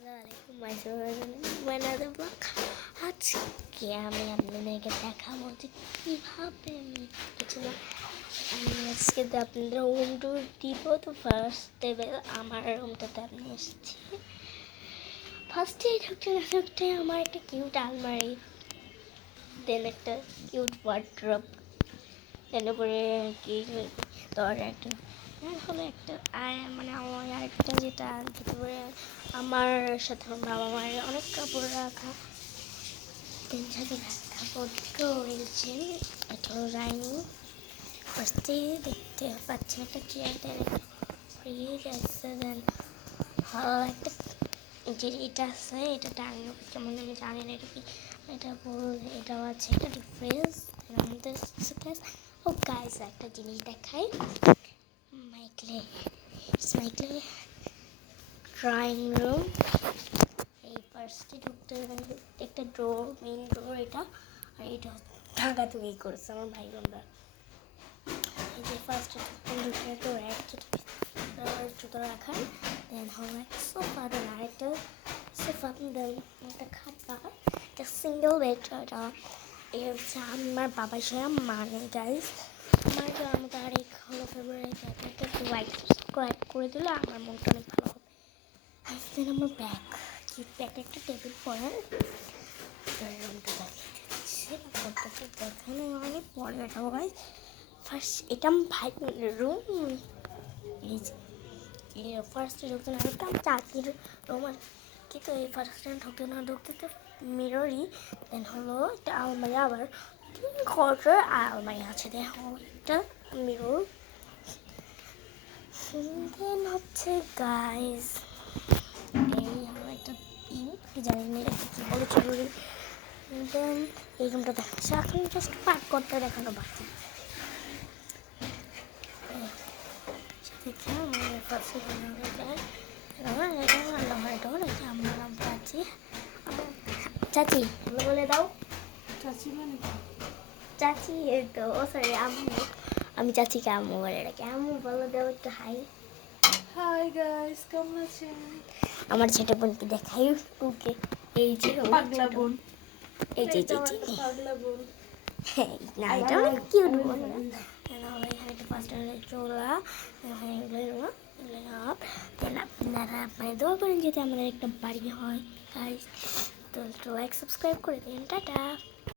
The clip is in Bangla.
আসসালামু আলাইকুম another vlog. আজকে আমি আপনাদেরকে দেখাবো যে কীভাবে কিছু না আমি আজকে আপনাদের রুম টুর দিব। তো ফার্স্ট টেবিল আমার রুমটাতে আপনি এসেছি। ফার্স্টে ঢুকতে আমার একটা কিউট আলমারি, দেন একটা কিউট ওয়ার্ড্রব, দেন উপরে কি দরজা একটা হলো একটা মানে আমার আরেকটা যেটা ভিতরে আমার সাথে আমার বাবা মায়ের অনেক কাপড় রাখা, দেন সাথে কাপড় রয়েছে। এটা হলো ডাইনিং। ফার্স্টে দেখতে পাচ্ছেন একটা চেয়ার, দেন একটা ফ্রিজ আছে, দেন একটা যে এটা আছে এটা ডাইনিং কেমন আমি জানি না এটা কি, এটা এটাও আছে একটা ফ্রিজ। আমাদের ও গাইস একটা জিনিস দেখাই, মাইক্লে ড্রয়িং রুম। এই ফার্স্টে ঢুকতে একটা ডোর, মেইন ডোর এটা, আর এটা ঢাকাতুকি করেছে আমার ভাই বোনরা। এই যে ফার্স্টে ঢুকতে একটা র্যাক জুতো রাখার, দেন হলো একটা সোফা, দেন আরেকটা সোফা, দেন একটা খাতা, একটা সিঙ্গেল বেড। এটা এই হচ্ছে আমার বাবার সাথে মানে গাইস আমার আমাদের আরেক হলো ফেব্রুয়ারি একটা লাইক সাবস্ক্রাইব করে দিলে আমার মনটা অনেক ভালো হবে। দেন আমার ব্যাগ, কিউট ব্যাগ, একটা টেবিল পড়ার রুমটা দেখাচ্ছে দেখানো অনেক পরে দেখাবো গাইস। ফার্স্ট এটা আমার ভাই বোনের রুম। এই যে ফার্স্টে ঢুকতে না ঢুকতে আমার চাচির রুম, আর কিন্তু এই ফার্স্টে ঢুকতে না ঢুকতে তো মিররই, দেন হলো একটা আলমারি, আবার 3 কোয়ার্টার আলমারি আছে, দেখো একটা মিরর। দেন হচ্ছে গাইস এই হলো একটা জানি না এটা কী বলে জরুরি। দেন এই রুমটা দেখাচ্ছে, এখন জাস্ট পার্ক করতে দেখানো বাকি। দেখে আমার পাশে আমার চাচি, চাচি বলে দাও, চাচি মানে চাচি এই তো, ও সরি আম্মু, আমি চাচিকে আম্মু বলে ডাকি। আম্মু বলে দাও একটু হাই। হাই গাইস, কেমন আছেন? আমার ছোট বোনকে দেখাই, ওকে এই যে পাগলা বোন, এই যে পাগলা বোন। না এটা অনেক কিউট বোন না। এখানে ফার্স্ট চোলা আপনারা আপনারা দোয়া করেন যাতে আমাদের একটা বাড়ি হয় গাইস। তো লাইক সাবস্ক্রাইব করে দিন, টাটা।